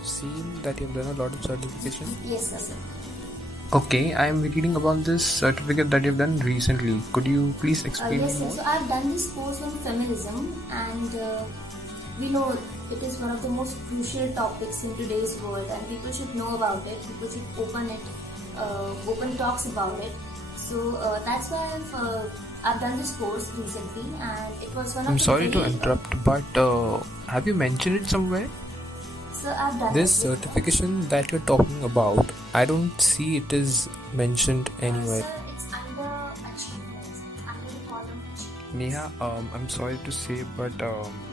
I've seen that you've done a lot of certification. Yes, sir. Okay, I am reading about this certificate that you've done recently. Could you please explain Yes, me sir. more? So I've done this course on feminism, and we know it is one of the most crucial topics in today's world, and people should know about it. People should open talks about it. So that's why I've done this course recently, and it was one of I'm the sorry to very, interrupt, but have you mentioned it somewhere? So I've done This it. certification that you're talking about, I don't see it is mentioned anywhere. Sir, it's under achievements, under the column achievements. Neha, I'm sorry to say, but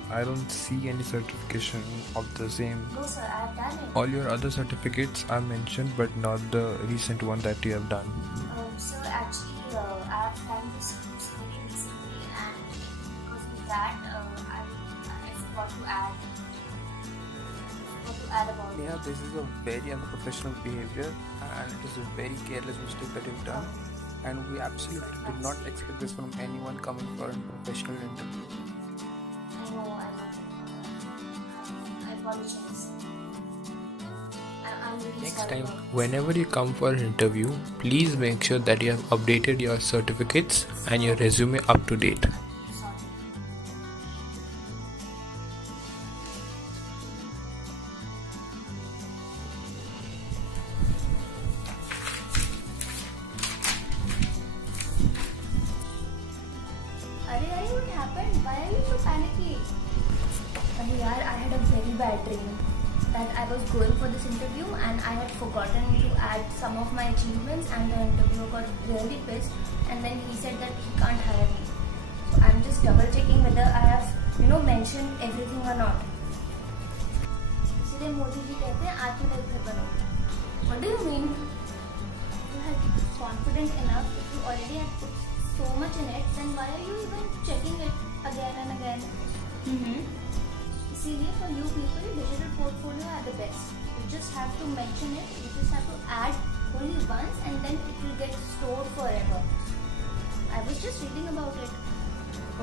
I don't see any certification of the same. No, sir, I've done it. All your other certificates are mentioned, but not the recent one that you have done. Sir, actually, I've done this course very recently, and because of that, I forgot to add. About it. Neha, this is a very unprofessional behavior, and it is a very careless mistake that you've done. And we absolutely do not expect this from anyone coming for a professional interview. I know. I apologize. I'm really Next sorry time, about this. whenever you come for an interview, please make sure that you have updated your certificates and your resume up to date. Sorry. Arey, what happened? Why are you so panicky? Yaar, I had a very bad dream that I was going for this interview and I had forgotten to add some of my achievements, and the interviewer got really pissed, and then he said that he can't hire me. So I'm just double checking whether I have mentioned everything or not. इसलिए मोदी जी कहते हैं आत्मनिर्भर बनो. What do you mean? You had confident enough. If you already had put so much in it, then why are you even checking it again and again? इसीलिए for you people, digital portfolio are the best. You just have to mention it. You just have to add only once, and then it will get stored forever. I was just reading about it.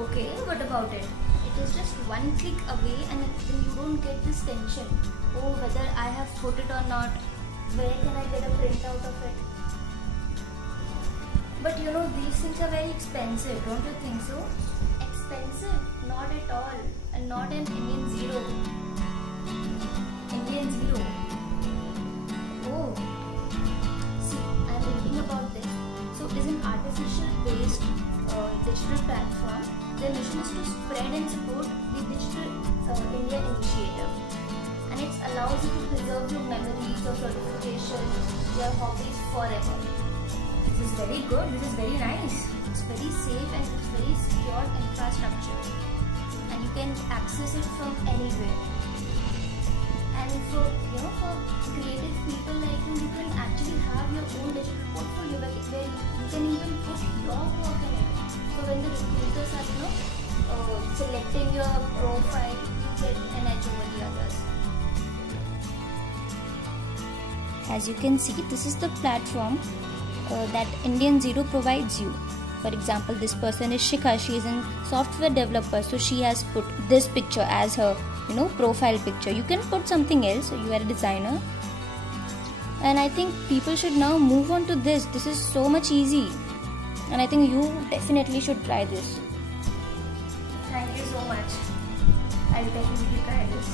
Okay, what about it? It is just one click away, and then you don't get this tension. Oh, whether I have put it or not. Where can I get a printout of it? But these things are very expensive, don't you think so? Expensive? Not at all. And not an Indian zero. Indian zero. Oh. See, I'm reading about this. So it is an artificial based digital platform. Their mission is to spread and support the Digital India initiative. And it allows you to preserve your memories, your certification, your hobbies forever. This is very good. This is very nice. It's very safe and it's very secure infrastructure. And you can access it from anywhere. And for creative people like you can actually have your own digital portfolio where you can even put your work in it. So when the recruiters are selecting your profile, you get an edge over the others. As you can see, this is the platform that Indian Zero provides you. For example, this person is Shikha. She is a software developer, so she has put this picture as her profile picture. You can put something else. You are a designer, and I think people should now move on to this. This is so much easy, and I think you definitely should try this. Thank you so much. I'll definitely try this.